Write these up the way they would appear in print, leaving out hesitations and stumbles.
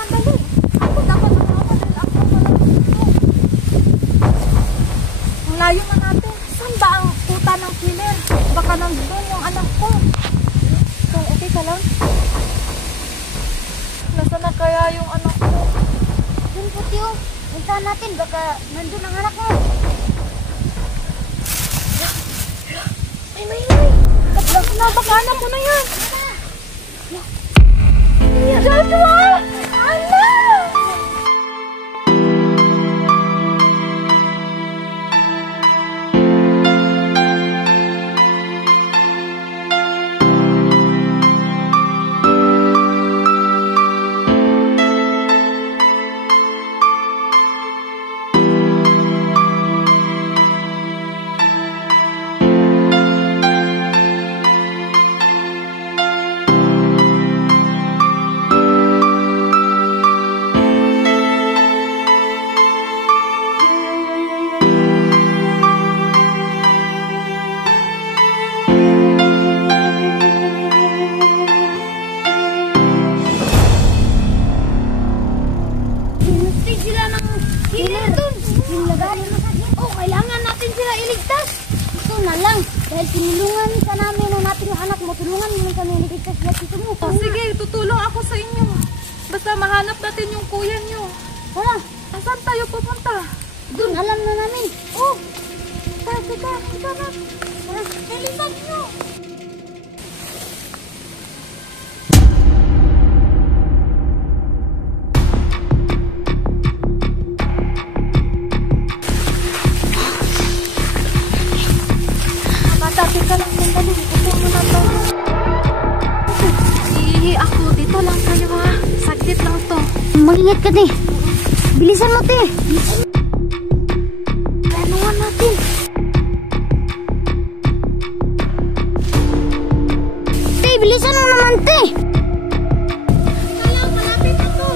sandali. Ako dapat sumama dahil ako pala dito. Ang layo na natin. Saan ba ang puta ng killer? Baka nandun yung anak ko. So, okay ka lang? Nasaan na kaya yung anak ko? Dun puti oh. Puntahan natin. Baka nandun ang anak mo. May. Baka anak ko na yan. Joshua! Anak! Dahil tinulungan ka namin nung natin yung anak mo, tulungan mo kami iligtas na dito mo. Oh, sige, tutulong ako sa inyo. Basta mahanap natin yung kuya nyo. Tara, saan tayo pupunta? doon, alam na namin. Oh, teka, tara. Dalisan nyo. Teka lang, sandali. Upo mo na to. Iihi ako. Dito lang tayo ha. Saglit lang to. Mag-ingat ka, te. Bilisan mo, te. Anuhan natin. Te, bilisan mo naman, te. Malapit ako.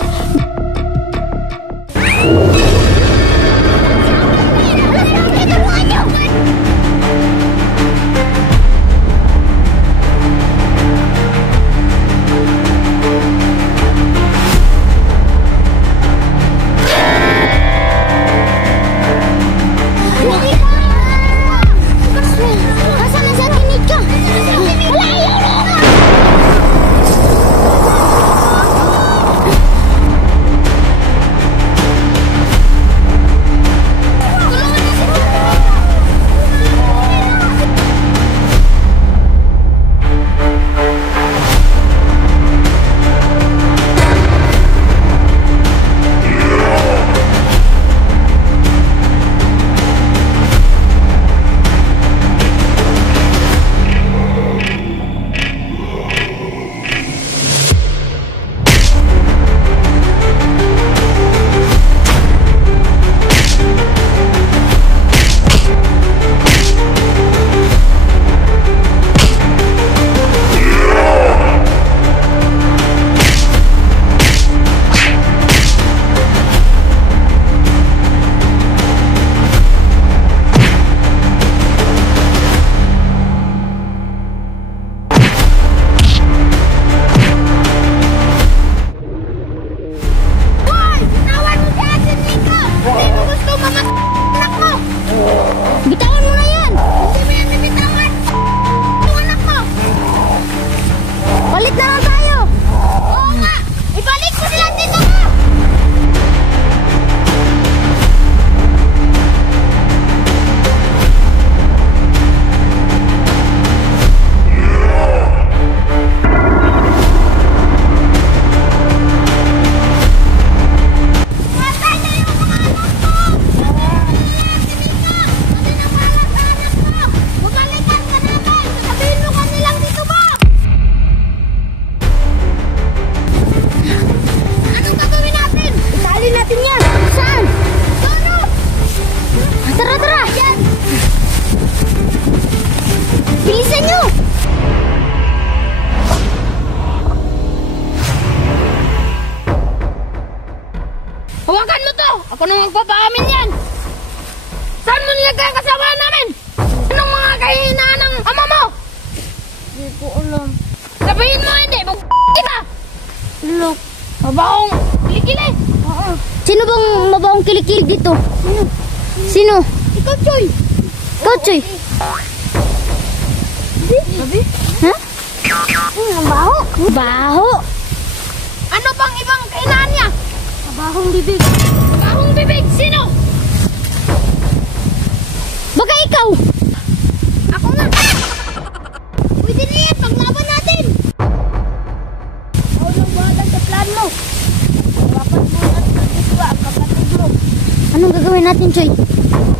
Hawakan mo to! Ako nang magpapaamin yan! Saan mo nilagay ang kasama namin? Anong mga kahinaan ng ama mo? Hindi ko alam. Sabihin mo hindi! Mag*** kita! Look. Mabaong! kilikili. Oo. Sino bang mabahong kilikili dito? Sino? Ikaw, Choy. Ikaw, Choy. Sabi? Ha? Ang baho. Baho. Ano bang ibang kahinaan niya? Mabahong bibig. Bahong bibig, sino? Baka ikaw. Ako nga. Pwede na yan, paglaban natin. Ikaw nang bahala sa plan mo. Dapat mo at nagdiswa ang kapatid mo. Anong gagawin natin, Choy?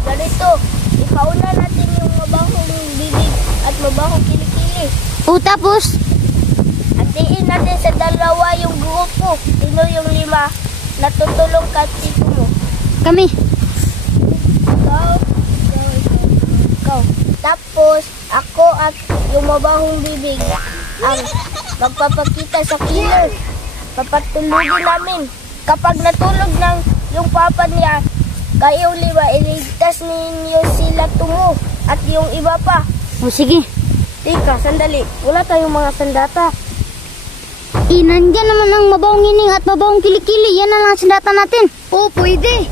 Ganito, ipauna natin yung mabahong bibig at mabahong kilikili. O tapos, Hatiin natin sa dalawa yung grupo. Sino yung 5 na tutulong katito mo? kami. Ikaw. Tapos, ako at yung mabahong bibig ang magpapakita sa killer. Papatulugin namin. Kapag natulog ng yung papa niya, kayong 5, iligtas ninyo sila tumo at yung iba pa. O sige. Tika, sandali. Wala tayong mga sandata. Nandyan naman ang mabahong hining at mabahong kilikili. Yan ang lang sandata natin. Oo, pwede.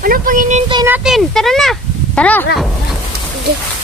Ano pang hinihintay natin? Tara na. Tara. Sige.